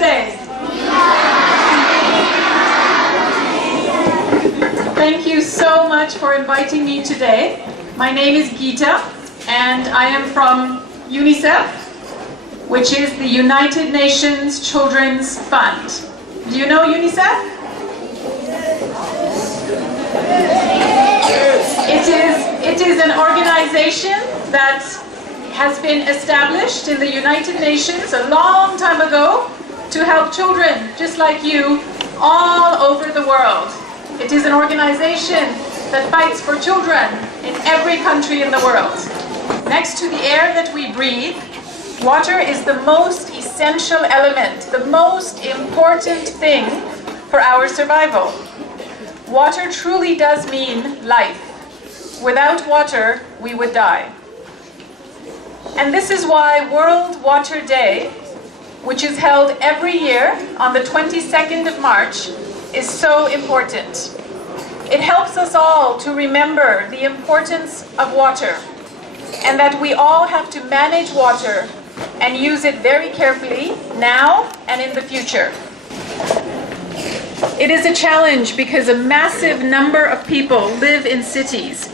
today? Thank you so much for inviting me today. My name is Geeta, and I am from Unicef, which is the United Nations Children's Fund. Do you know Unicef? It is an organization that has been established in the United Nations a long time ago to help children just like you all over the world. It is an organization that fights for children in every country in the world. Next to the air that we breathe, water is the most essential element, the most important thing for our survival. Water truly does mean life. Without water, we would die. And this is why World Water Day, which is held every year on the 22nd of March, is so important. It helps us all to remember the importance of water and that we all have to manage water and use it very carefully now and in the future. It is a challenge because a massive number of people live in cities.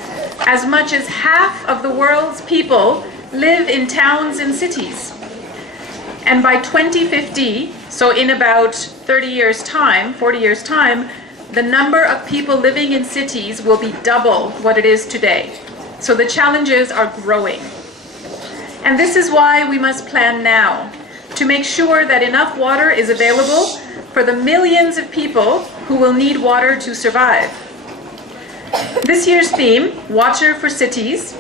As much as half of the world's people live in towns and cities. And by 2050, so in about 30 years' time, 40 years' time, the number of people living in cities will be double what it is today. So the challenges are growing. And this is why we must plan now, to make sure that enough water is available for the millions of people who will need water to survive. This year's theme, Water for Cities,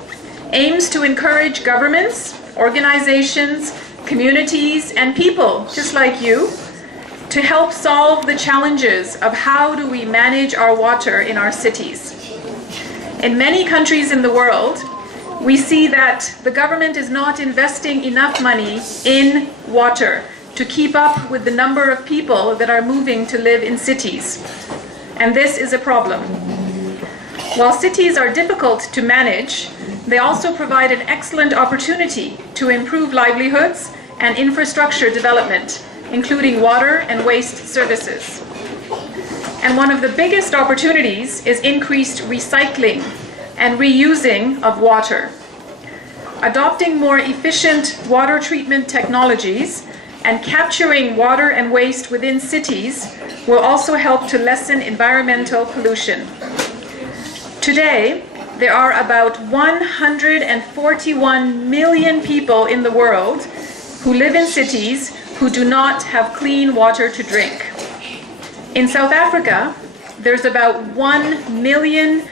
aims to encourage governments, organizations, communities, and people just like you to help solve the challenges of how do we manage our water in our cities. In many countries in the world, we see that the government is not investing enough money in water to keep up with the number of people that are moving to live in cities. And this is a problem. While cities are difficult to manage, they also provide an excellent opportunity to improve livelihoods and infrastructure development, including water and waste services. And one of the biggest opportunities is increased recycling and reusing of water. Adopting more efficient water treatment technologies and capturing water and waste within cities will also help to lessen environmental pollution. Today, there are about 141 million people in the world who live in cities who do not have clean water to drink. In South Africa, there's about 1 million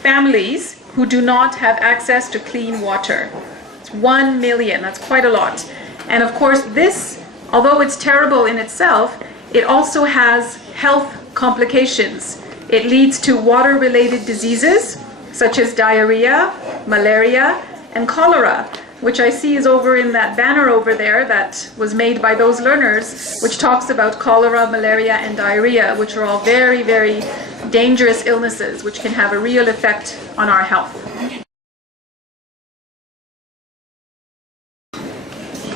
families who do not have access to clean water. It's 1 million, that's quite a lot. And of course this, although it's terrible in itself, it also has health complications. It leads to water-related diseases such as diarrhea, malaria, and cholera, which I see is over in that banner over there that was made by those learners, which talks about cholera, malaria, and diarrhea, which are all very, very dangerous illnesses, which can have a real effect on our health.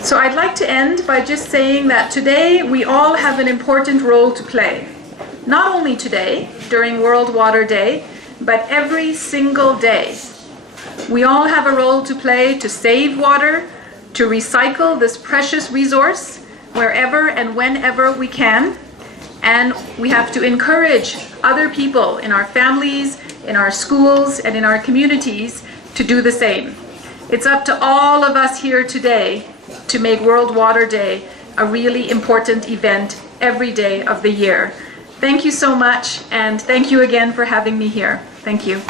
So I'd like to end by just saying that today we all have an important role to play. Not only today, during World Water Day, but every single day. We all have a role to play to save water, to recycle this precious resource wherever and whenever we can. And we have to encourage other people in our families, in our schools, and in our communities to do the same. It's up to all of us here today to make World Water Day a really important event every day of the year. Thank you so much, and thank you again for having me here. Thank you.